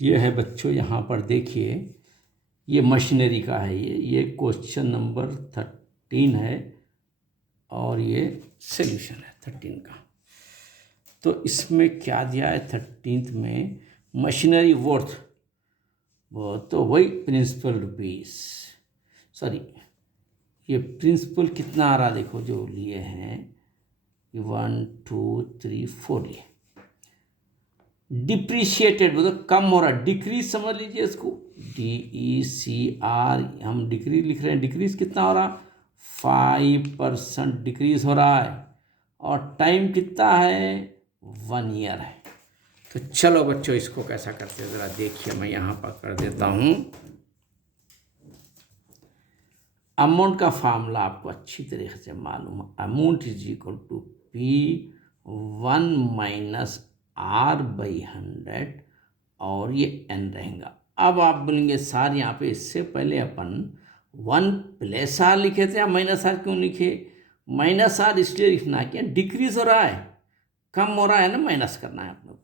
ये है बच्चों, यहाँ पर देखिए, ये मशीनरी का है। ये क्वेश्चन नंबर 13 है और ये सॉल्यूशन है 13 का। तो इसमें क्या दिया है 13th में, मशीनरी वर्थ, वो तो वही प्रिंसिपल रुपीस, सॉरी ये प्रिंसिपल कितना आ रहा देखो जो लिए हैं, 1 2 3 4 लिए। डिप्रिशिएटेड मतलब कम हो रहा, डिक्रीज समझ लीजिए इसको, DECR, हम डिक्रीज लिख रहे हैं। डिक्रीज कितना हो रहा, 5% डिक्रीज हो रहा है, और टाइम कितना है, 1 ईयर है। तो चलो बच्चों इसको कैसा करते हैं ज़रा देखिए, मैं यहाँ पर कर देता हूँ। अमाउंट का फार्मूला आपको अच्छी तरीके से मालूम है। Amount is equal to P1 minus R/100 और ये n रहेगा। अब आप बोलेंगे सर यहाँ पे इससे पहले अपन 1 प्लस R लिखे थे, या माइनस R क्यों लिखे? माइनस R इसलिए लिखना है कि डिक्रीज हो रहा है, कम हो रहा है ना, माइनस करना है अपने को।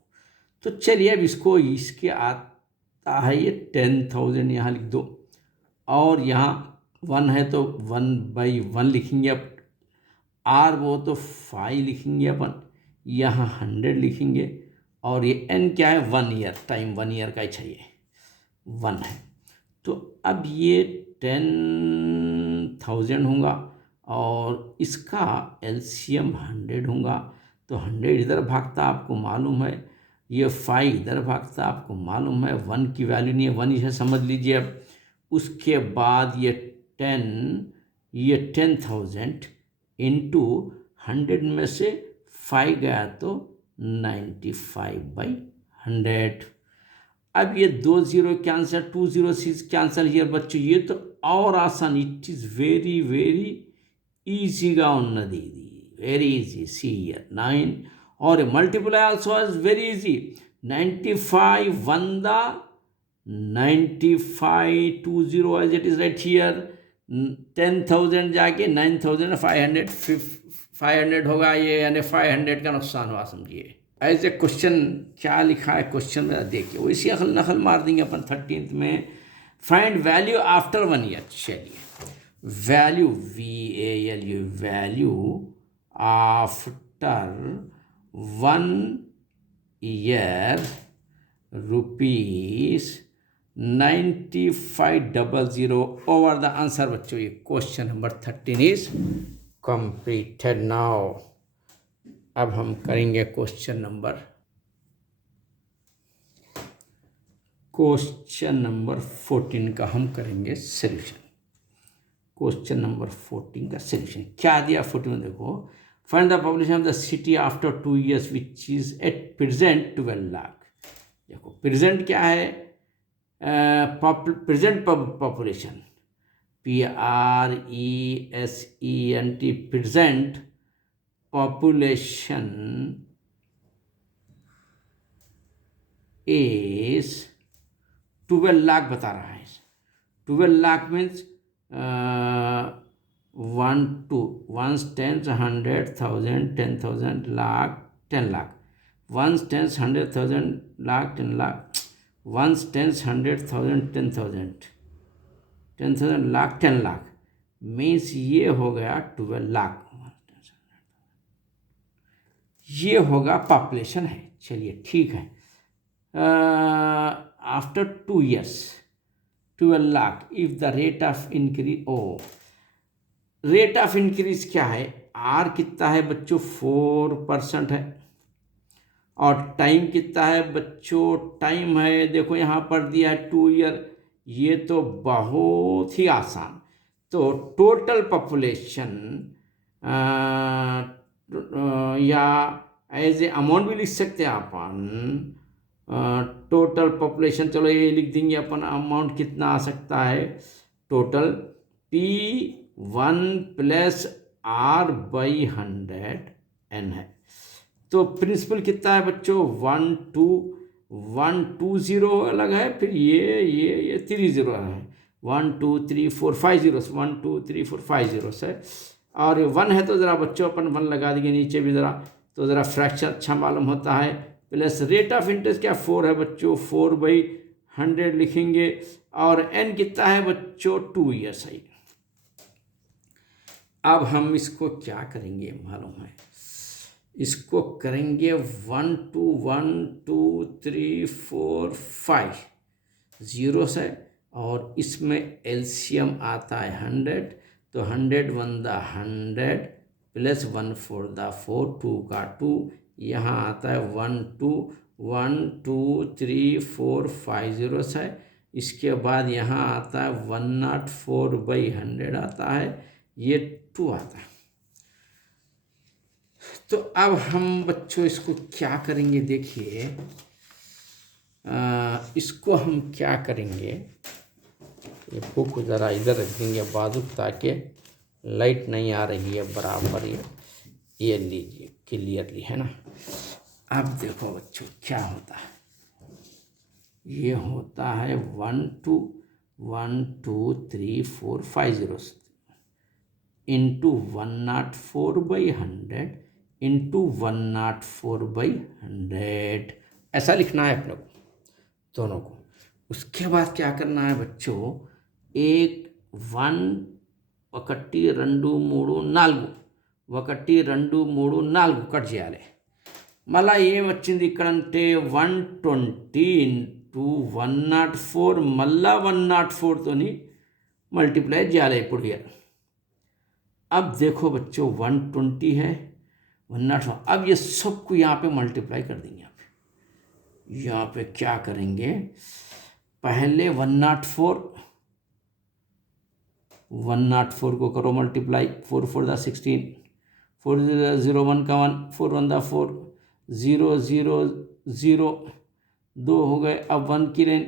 तो चलिए अब इसको, इसके आता है ये 10,000 यहाँ लिख दो, और यहाँ 1 है तो 1/1 लिखेंगे। अब R वो तो 5 लिखेंगे अपन, यहाँ 100 लिखेंगे, और ये n क्या है, 1 ईयर, टाइम 1 ईयर का ही चाहिए, 1 है। तो अब ये 10,000 होगा, और इसका LCM 100 होगा, तो 100 इधर भागता आपको मालूम है, ये 5 इधर भागता आपको मालूम है, 1 की वैल्यू नहीं है, 1 इसे समझ लीजिए। अब उसके बाद ये 10,000 इंटू 100 में से 5 गया तो 95/100। अब ये 2 0 कैंसर, 2 0 कैंसर हियर बच्चों, ये तो और आसान, इट इज़ वेरी वेरी ఈజీగా ఉన్నది ఇది, వెరీ ఈజీ. సి హియర్ 9, और multiply also is very easy. 95 100, 95 20 as it is right here. 10,000 जाके 9,500 होगा ये, यानी 500 का नुकसान हुआ समझिए। एज ए क्वेश्चन क्या लिखा है क्वेश्चन में देखिए, वैसे अखल नखल मार देंगे अपन 13th में। Find value after 1 year. चलिए value, VALU, value after 1 year ₹9500 over the answer. बच्चों ये question number 13 is completed now. अब हम करेंगे क्वेश्चन नंबर 14 का हम करेंगे सॉल्यूशन। क्वेश्चन नंबर 14 का सॉल्यूशन क्या दिया 14 में देखो, find the population of the city after 2 years which is at present 12 lakh. देखो प्रेजेंट क्या है, present population, PRESENT, present population is 12 lakh बता रहा है। 12 लाख मीन्स 1 2 1 10 100,000 10,000 लाख 10 लाख, 1 10 100,000 लाख 10 लाख, 1 10 100,000 10,000 10,000 लाख 10 लाख, मीन्स ये हो गया 12 लाख। ये होगा पॉपुलेशन है। चलिए ठीक है, after 2 years 12 lakh, if the rate of increase, rate of increase क्या है, R कितना है बच्चों 4% है, और टाइम कितना है बच्चों, टाइम है देखो यहाँ पर दिया है 2 ईयर। ये तो बहुत ही आसान। तो टोटल पॉपुलेशन या एज ए अमाउंट भी लिख सकते हैं अपन, टोटल पॉपुलेशन, चलो ये लिख देंगे अपन, अमाउंट कितना आ सकता है, total P1 plus R/100 n है। तो प्रिंसिपल कितना है बच्चों, 120 अलग है, फिर ये 30 है, 1 2 3 4 5 zeros, 1 2 3 4 5 zeros है, और 1 है तो ज़रा बच्चों अपन 1 लगा देंगे नीचे भी ज़रा, तो ज़रा फ्रैक्शन अच्छा मालूम होता है। प्लस रेट ऑफ इंटरेस्ट क्या 4 है बच्चों, 4/100 लिखेंगे, और n कितना है बच्चों 2 ईयर्स है। अब हम इसको क्या करेंगे मालूम है, इसको करेंगे 1 2 1 2 3 4 5 जीरोस है, और इसमें एलसीएम आता है 100, तो 100 1 द 100 प्लस 1 4 द 4, 2 का 2, यहाँ आता है 1 2 1 2 3 4 5 जीरोस है। इसके बाद यहाँ आता है 104/100 आता है, ये 2 आता है। तो अब हम बच्चों इसको क्या करेंगे, देखिए इसको हम क्या करेंगे, ये बुक ज़रा इधर रख देंगे बाजू, ताकि लाइट नहीं आ रही है बराबर, ये लीजिए क्लियरली, है ना। अब देखो बच्चों क्या होता है, ये होता है 1 2 1 2 3 4 5 जीरोस इंटू 104/100 इंटू 104/100, ऐसा लिखना है अपने को दोनों को। उसके बाद क्या करना है बच्चों, 1 1 1 2 3 4 1 2 3 4 కట్ చేయాలి. మళ్ళీ ఏం వచ్చింది ఇక్కడంటే 120 ఇంటూ 104, మళ్ళా 104తోని मल्टीप्लाई చేయాలి ఇప్పుడు హియర్. अब देखो बच्चों 120 है 104, अब ये सबको यहाँ पे मल्टीप्लाई कर देंगे। यहाँ पे क्या करेंगे, पहले 104 को करो मल्टीप्लाई, 4 4 दा 16, 4 0 1 का 1, 4 1 दा 4, 0 0 0 2 हो गए। अब 1 की लाइन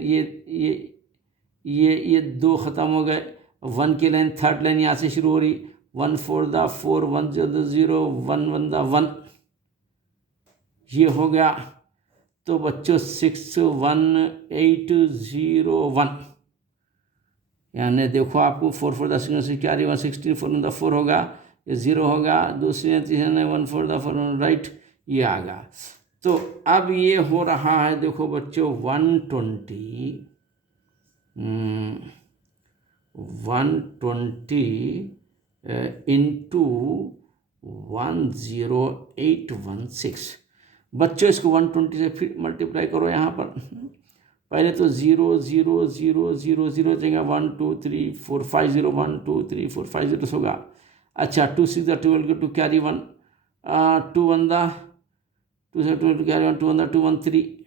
ये 2 ख़त्म हो गए। 1 की लाइन थर्ड लाइन यहाँ से शुरू हो रही, 1 4 दा 4, 1 0 1 1 दा 1, ये हो गया। तो बच्चों 61801, यानी देखो आपको 4 4 दा 6 क्या रही 116, 4 दा 4 होगा, ये 0 होगा, दूसरी 1 4 दा 4, राइट, ये आ गया। तो अब ये हो रहा है देखो बच्चों 120 इंटू 10816। बच्चों इसको 120 से फिर मल्टीप्लाई करो यहाँ पर, पहले तो 0 0 0 0 0 देगा, 1 2 3 4 5 0 1 2 3 4 5 0 होगा। अच्छा 2 6 12 2 कैरी 1, 2 1 दा 2 से 12 कैरी 1, 2 1 दा 2 1 3,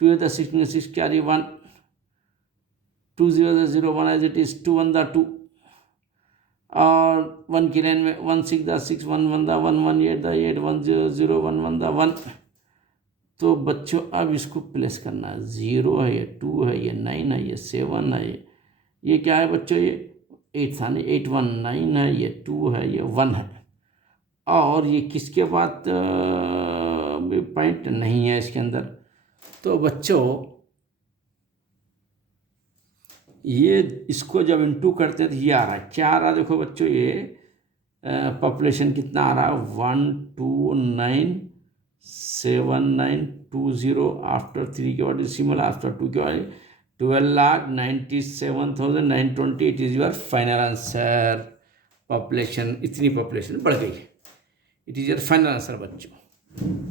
2 दा 16 6 कैरी 1, 2 0 0 1 एज इट इज, 2 1 दा 2, और 1 की लाइन में 1 6 दा 6, 1 1 दा 1, 1 8 दा 8, 1 0 0 1 1 दा 1। तो बच्चों अब इसको प्लेस करना है, 0 है, ये 2 है, ये 9 है, ये 7 है, ये क्या है बच्चों, ये 8 था नहीं, 8 1 9 है, ये 2 है, ये 1 है। और ये किसके बाद पॉइंट नहीं है इसके अंदर। तो बच्चों ये इसको जब इंटू करते हैं तो ये आ रहा है, क्या आ रहा है देखो बच्चों, ये पॉपुलेशन कितना आ रहा है 1297920, आफ्टर 3 के बाद डिसिमल, आफ्टर 2 के बाद 12,97,920, it is your final answer. Population, इतनी पॉपुलेशन बढ़ गई है, it is your final answer बच्चों।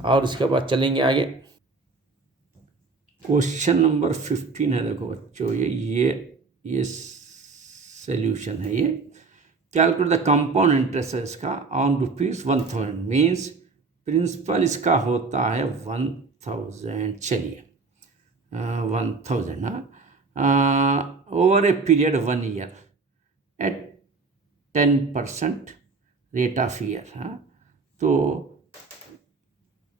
और उसके बाद चलेंगे आगे, क्वेश्चन नंबर 15 है देखो बच्चों, ये सॉल्यूशन है। ये कैलकुलेट द कंपाउंड इंटरेस्ट है इसका ऑन ₹1000, मीन्स प्रिंसिपल इसका होता है 1000, चलिए 1000 over a period 1 year at 10% rate of year. तो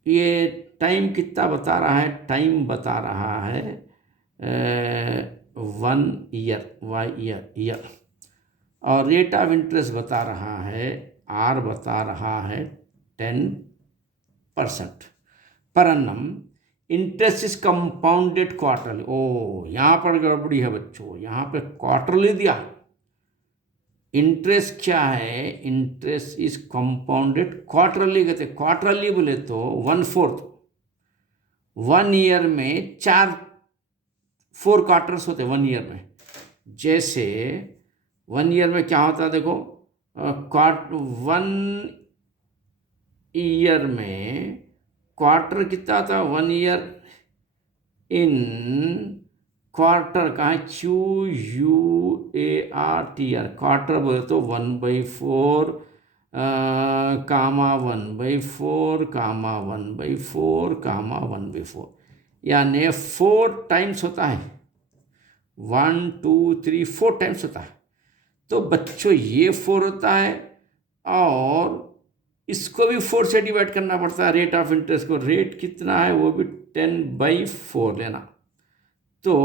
ये टाइम कितना बता रहा है, टाइम बता रहा है 1 ईयर, और रेट ऑफ इंटरेस्ट बता रहा है, आर बता रहा है 10% पर annum. Interest is compounded quarterly. ओ यहाँ पर गड़बड़ी है बच्चों, यहाँ पे क्वार्टरली दिया। इंटरेस्ट क्या है, इंटरेस्ट इज कंपाउंडेड क्वार्टरली, कहते क्वार्टरली बोले तो 1/4, 1 ईयर में 4 क्वार्टर्स होते हैं 1 ईयर में। जैसे 1 ईयर में क्या होता है देखो, 1 ईयर में क्वार्टर कितना था, 1 ईयर इन क्वार्टर का है QUARTR, क्वार्टर बोले तो 1/4 कामा 1/4 कामा 1/4 कामा 1/4, यानी 4 टाइम्स होता है, 1 2 3 4 टाइम्स होता है। तो बच्चों ये 4 होता है और इसको भी 4 से डिवाइड करना पड़ता है रेट ऑफ इंटरेस्ट को। रेट कितना है वो भी 10/4 लेना। तो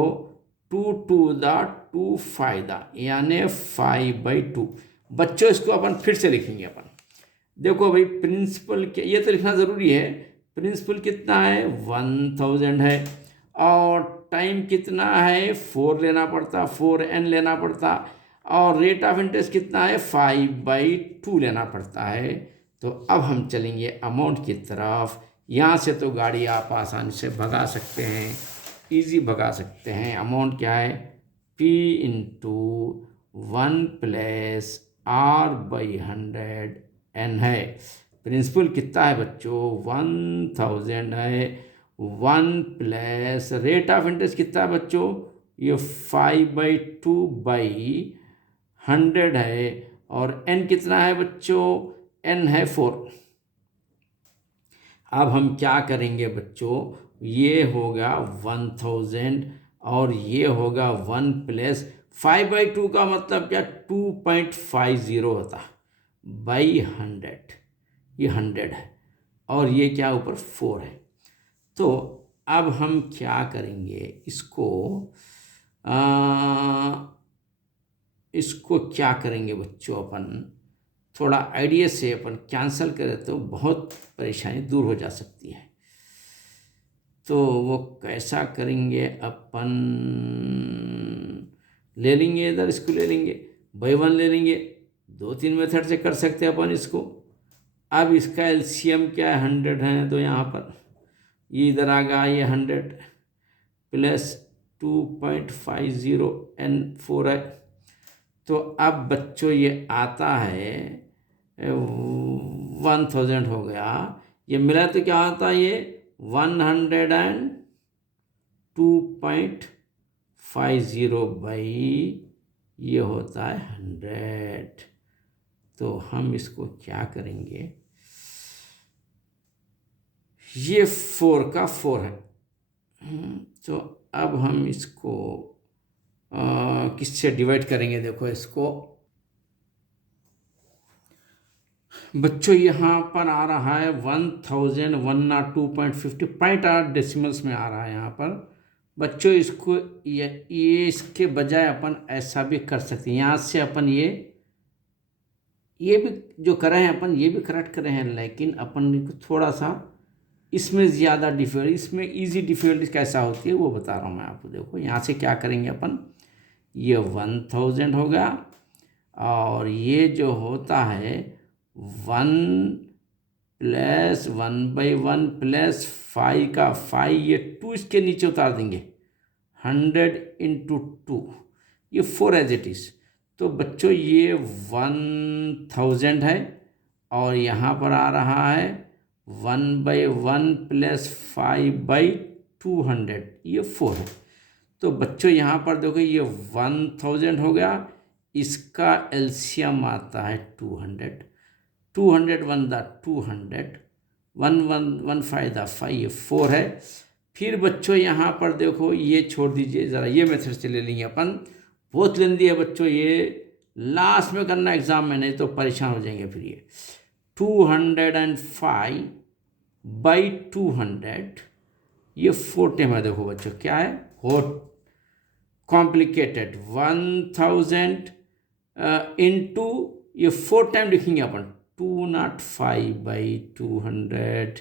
2 फायदा यानी 5/2। बच्चों इसको अपन फिर से लिखेंगे अपन। देखो भाई प्रिंसिपल क्या, ये तो लिखना ज़रूरी है। प्रिंसिपल कितना है 1000 है और टाइम कितना है 4 लेना पड़ता, 4n लेना पड़ता, और रेट ऑफ इंटरेस्ट कितना है 5/2 लेना पड़ता है। तो अब हम चलेंगे अमाउंट की तरफ। यहाँ से तो गाड़ी आप आसानी से भगा सकते हैं, इजी भगा सकते हैं। अमाउंट क्या है P इंटू 1 प्लस R/100n है। प्रिंसिपल कितना है बच्चों 1000 है, 1 प्लस रेट ऑफ इंटरेस्ट कितना है बच्चों, ये 5/2/100 है, और n कितना है बच्चों, n है 4। अब हम क्या करेंगे बच्चों, ये होगा 1000 और ये होगा 1 प्लस 5/2 का मतलब क्या 2.50 होता बाई 100, ये 100 है और ये क्या ऊपर 4 है। तो अब हम क्या करेंगे इसको क्या करेंगे बच्चों, अपन थोड़ा आइडिया से अपन कैंसिल करें तो बहुत परेशानी दूर हो जा सकती है। तो वो कैसा करेंगे अपन, ले लेंगे इधर, इसको ले लेंगे बाई 1 ले लेंगे। 2-3 मेथड से कर सकते हैं अपन इसको। अब इसका एलसीएम क्या है 100 है, तो यहाँ पर ये इधर आ गया, ये 100 प्लस 2.50 n 4 है। तो अब बच्चों ये आता है 1000 हो गया, ये मिला तो क्या होता है ये 102.50 बाई ये होता है 100। तो हम इसको क्या करेंगे, ये 4 का 4 है। तो अब हम इसको किससे डिवाइड करेंगे, देखो इसको बच्चों यहाँ पर आ रहा है 1102.50 0.8 डेसिमल्स में आ रहा है यहाँ पर बच्चों। इसको ये इसके बजाय अपन ऐसा भी कर सकते हैं, यहाँ से अपन ये भी जो कर रहे हैं अपन, ये भी करेक्ट कर रहे हैं, लेकिन अपन को थोड़ा सा इसमें ज़्यादा डिफिकल्टी, इसमें इजी डिफिकल्टी कैसा होती है वो बता रहा हूँ मैं आपको। देखो यहाँ से क्या करेंगे अपन, ये 1000 होगा और ये जो होता है 1 प्लस 1/1 प्लस 5 का 5, ये 2 इसके नीचे उतार देंगे, 100 इंटू 2, ये 4 एज इट इज़। तो बच्चों ये 1000 है और यहाँ पर आ रहा है 1/1 प्लस 5/200, ये 4 है। तो बच्चों यहाँ पर देखो ये 1000 हो गया, इसका एलसीएम आता है 200, 200 1 दा 200, 1 5 दा 5, ये 4 है। फिर बच्चों यहाँ पर देखो ये छोड़ दीजिए ज़रा, ये मेथड से ले लेंगे अपन, बहुत लेंदी है बच्चों, ये लास्ट में करना एग्जाम में, नहीं तो परेशान हो जाएंगे फिर। ये 205/200, ये 4 टाइम है। देखो बच्चों क्या है, बहुत कॉम्प्लिकेटेड, 1000 इंटू ये 4 टाइम लिखेंगे अपन, 205/200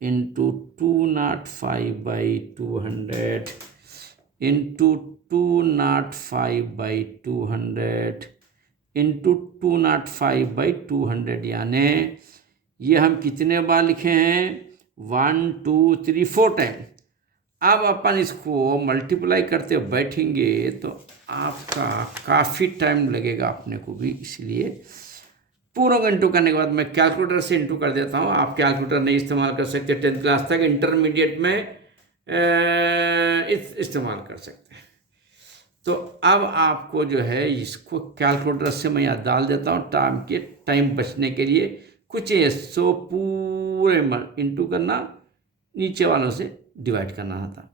इंटू 205/200 इंटू 205/200 इंटू 205/200, यानी ये हम कितने बार लिखे हैं 1 2 3 4 टाइम। अब अपन इसको मल्टीप्लाई करते बैठेंगे तो आपका काफ़ी टाइम लगेगा अपने को भी, इसलिए पूरों को इंटू करने के बाद मैं कैलकुलेटर से इंटू कर देता हूँ। आप कैलकुलेटर नहीं इस्तेमाल कर सकते 10th क्लास तक, इंटरमीडिएट में इस्तेमाल कर सकते हैं। तो अब आपको जो है इसको कैलकुलेटर से मैं यहाँ डाल देता हूँ टाइम बचने के लिए। कुछ ये 100 पूरे इंटू करना, नीचे वालों से डिवाइड करना था।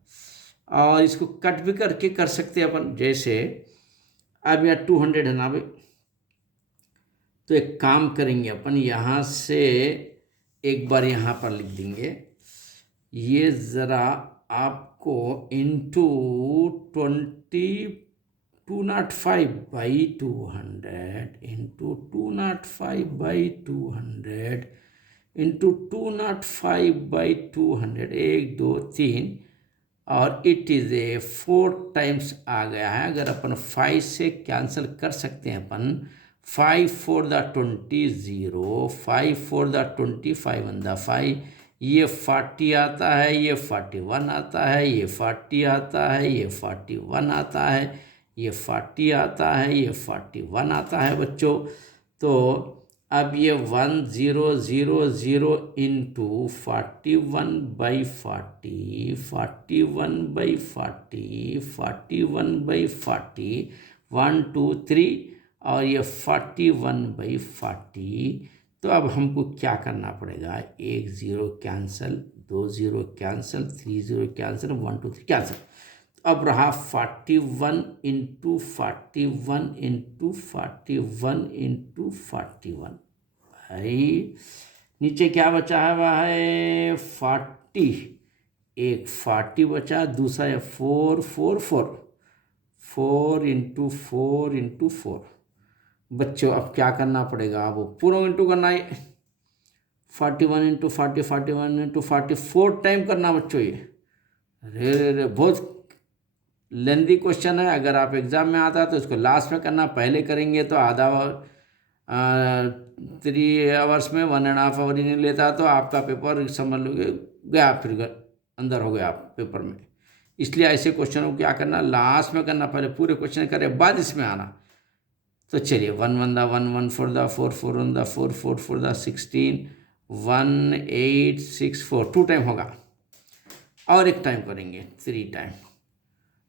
और इसको कट भी करके कर सकते हैं अपन, जैसे अब यहाँ 200 है ना भाई, तो एक काम करेंगे अपन, यहाँ से एक बार यहाँ पर लिख देंगे, ये ज़रा आपको इंटू 205/200 इंटू 205/200 इंटू 205/200, 1 2 3, और इट इज़ ए 4 टाइम्स आ गया है। अगर अपन 5 से कैंसिल कर सकते हैं अपन, 5 4 20 0, 5 4 20 5 1 5, ये 40 आता है, ये 41 आता है, ये 40 आता है, ये 41 आता है, ये 40 आता है, ये 41 आता है बच्चों। तो अब ये 1000 इंटू 41/40, 41/40, 41/40, 1 2 3, और ये 41/40। तो अब हमको क्या करना पड़ेगा, 1 0 कैंसिल, 2 0 कैंसिल, 3 0 कैंसिल, 1 2 3 कैंसिल। अब रहा 41 इंटू 41 इंटू 41 इंटू 41। भाई नीचे क्या बचा है, वह है 40, एक 40 बचा, दूसरा है 4 4 4, 4 इंटू 4 इंटू 4। बच्चों अब क्या करना पड़ेगा, वो पूरा इंटू करना है, 41 इंटू 40, 41 इंटू 40, 4 टाइम करना बच्चों। ये रे बहुत लेंदी क्वेश्चन है। अगर आप एग्ज़ाम में आता है तो इसको लास्ट में करना, पहले करेंगे तो आधा 3 आवर्स में 1.5 आवर ही नहीं लेता, तो आपका पेपर समझ लोगे गया, फिर अंदर हो गया आप पेपर में। इसलिए ऐसे क्वेश्चन को क्या करना, लास्ट में करना, पहले पूरे क्वेश्चन करे बाद इसमें आना। तो चलिए 1 1 1 1 4 4 4 1 4 4 4 16, 1 8 6 4, 2 टाइम होगा। और एक टाइम करेंगे 3 टाइम,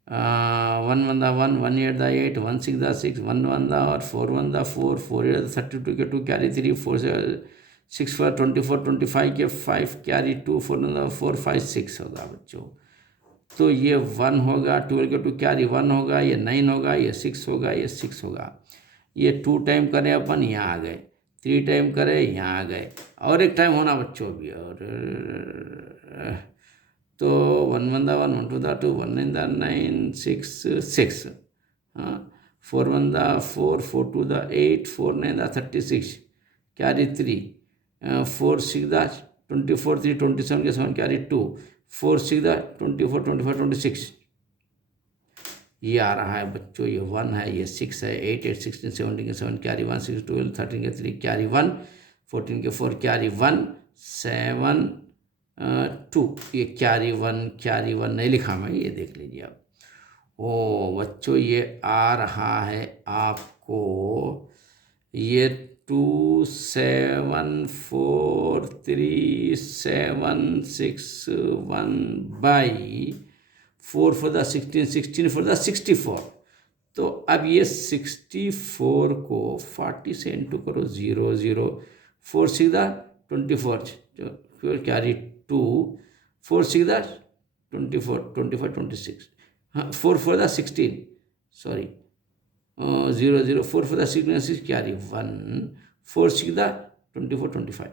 1 1 1 1 8 8, 1 6 6, 1 1 और 4 1 4, 4 8 32 के 2 कैरी 3, 4 6 4 24 25 के 5 कैरी 2, 4 4 5 6 होगा बच्चों। तो ये 1 होगा, 12 के 2 कैरी 1 होगा, ये 9 होगा, ये 6 होगा, ये 6 होगा। ये 2 टाइम करें अपन, यहाँ आ गए, 3 टाइम करें, यहाँ आ गए, और एक टाइम होना बच्चों भी। और तो 1 1 1 1 2 2, 1 9 9 6 6, हाँ, 4 1 4, 4 2 8, 4 9 36, कैरी 3, 4 6 24 3 27 के 7 कैरी 2, 4 6 24 25 26। ये आ रहा है बच्चों, ये 1 है, ये 6 है, 8 8 16 17 के 7 कैरी 1, 6 12 13 के 3 कैरी 1, 14 के 4 कैरी 1, 7 2, ये कैरी 1 नहीं लिखा मैं, ये देख लीजिए आप। ओ बच्चों ये आ रहा है आपको, ये 2 7 4 3 7 6 1/4 for the 16, 16 for the 64। तो अब ये 64 को 40 से इंटू करो, 0 0, 4 6 24, फिर कैरी 2, 4 6 24 25 26, हाँ 4 for the 16, sorry 0 0, 4 for the 16 6 carry 1, 4 6 24 25,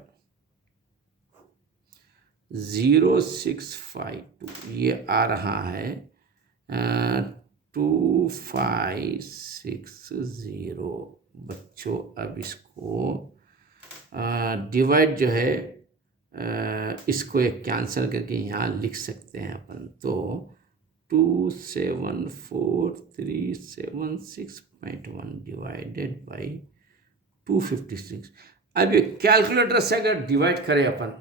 0652, ये आ रहा है 2560। बच्चों अब इसको डिवाइड जो है, इसको एक कैंसिल करके यहाँ लिख सकते हैं अपन। तो 274,376.1 डिवाइडेड बाई 256। अब ये कैलकुलेटर से अगर डिवाइड करें अपन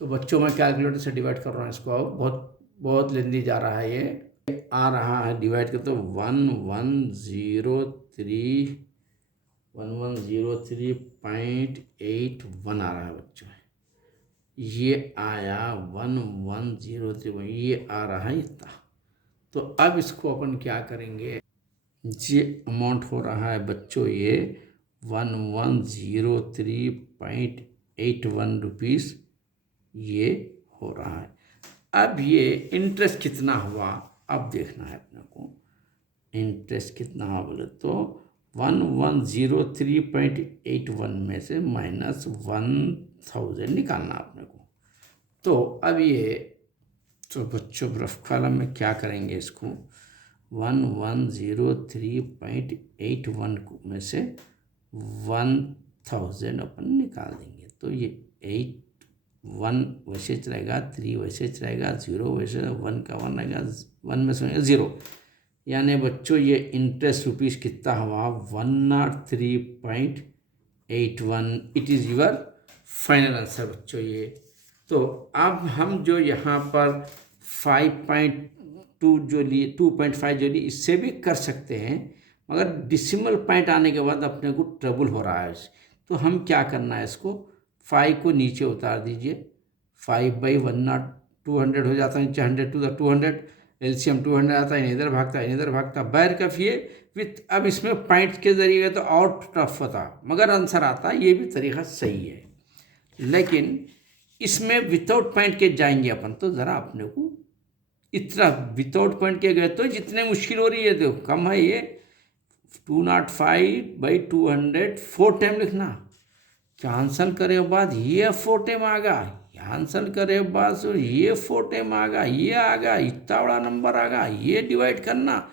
तो बच्चों मैं कैलकुलेटर से डिवाइड कर रहा हूँ इसको, बहुत बहुत लेंदी जा रहा है ये आ रहा है डिवाइड कर तो 1103.81 आ रहा है बच्चों। ये आया 1103, ये आ रहा है इतना। तो अब इसको अपन क्या करेंगे, ये अमाउंट हो रहा है बच्चों ये 1103.81 रुपीज़ ये हो रहा है। अब ये इंटरेस्ट कितना हुआ अब देखना है अपने को। इंटरेस्ट कितना हुआ बोले तो 1103.81 में से माइनस 1000 निकालना अपने को। तो अब ये तो बच्चों रफ कॉलम में क्या करेंगे, इसको 1103.81 में से 1000 अपन निकाल देंगे। तो ये 1 वैसे चलेगा, 3 वैसे चलेगा, 0 वैसे, 1 का 1 रहेगा, 1 में से 0, यानी बच्चों ये इंटरेस्ट रुपीज़ कितना हुआ 103.81। It is your final answer बच्चों ये। तो अब हम जो यहाँ पर 5.2 जो लिए 2.5 जो लिए इससे भी कर सकते हैं, मगर डिसिमल पॉइंट आने के बाद अपने को ट्रबल हो रहा है। तो हम क्या करना है, इसको 5 को नीचे उतार दीजिए, 5/102 हो जाता है नीचे, 100 टू द 200, एलसीएम 200 आता है, इधर भागता है इधर भागता, बैर कफ ये विथ। अब इसमें पॉइंट के जरिए तो और टफ होता मगर आंसर आता, ये भी तरीका सही है। लेकिन इसमें विदाउट पॉइंट के जाएंगे अपन तो ज़रा अपने को इतना विदाउट पॉइंट के गए तो जितने मुश्किल हो रही है तो कम है ये 205/200 4 टाइम लिखना। कैंसल करे बाद ये 4 टाइम आ गया, कैंसल करे बाद ये 4 टाइम आ गया, ये आ गया, इतना बड़ा नंबर आ गया, ये डिवाइड करना,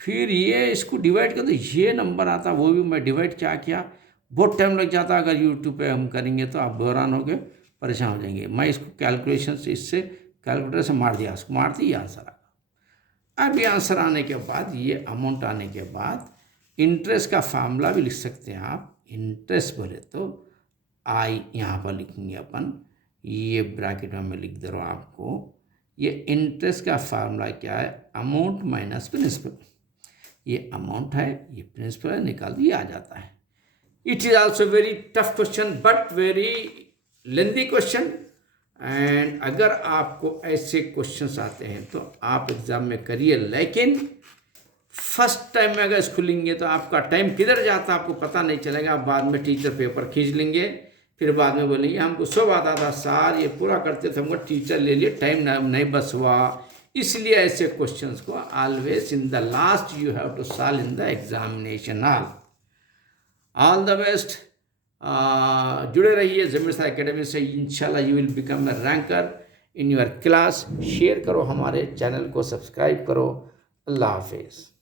फिर ये इसको डिवाइड कर दो, ये नंबर आता, वो भी मैं डिवाइड क्या किया, बहुत टाइम लग जाता। अगर यूट्यूब पे हम करेंगे तो आप हैरान होकर परेशान हो जाएंगे। मैं इसको कैलकुलेशन से इससे कैलकुलेटर से मार दिया, इसको मार दी, ये आंसर आ गया। अब ये आंसर आने के बाद, ये अमाउंट आने के बाद इंटरेस्ट का फार्मूला भी लिख सकते हैं आप। इंटरेस्ट बोले तो आई यहाँ पर लिखेंगे अपन, ये ब्रैकेट में मैं लिख दे रहा हूँ आपको। ये इंटरेस्ट का फार्मूला क्या है, अमाउंट माइनस प्रिंसिपल। ये अमाउंट है, ये प्रिंसिपल है, निकाल दिए आ जाता है। It is also very tough question but very lengthy question. And अगर आपको ऐसे क्वेश्चंस आते हैं तो आप एग्ज़ाम में करिए, लेकिन फर्स्ट टाइम में अगर इसको लेंगे तो आपका टाइम किधर जाता है आपको पता नहीं चलेगा। बाद में टीचर पेपर खींच लेंगे, फिर बाद में बोलेंगे हमको सब आता था सर, ये पूरा करते थे, हमको टीचर ले लिए, टाइम नहीं बस हुआ। इसलिए ऐसे क्वेश्चंस को always in the last you have to solve in the examination hall. All the best. जुड़े रहिए ज़मीर सर एकेडमी से, इंशाल्लाह you will become a ranker in your class. Share करो, हमारे चैनल को सब्सक्राइब करो। अल्लाह हाफिज़।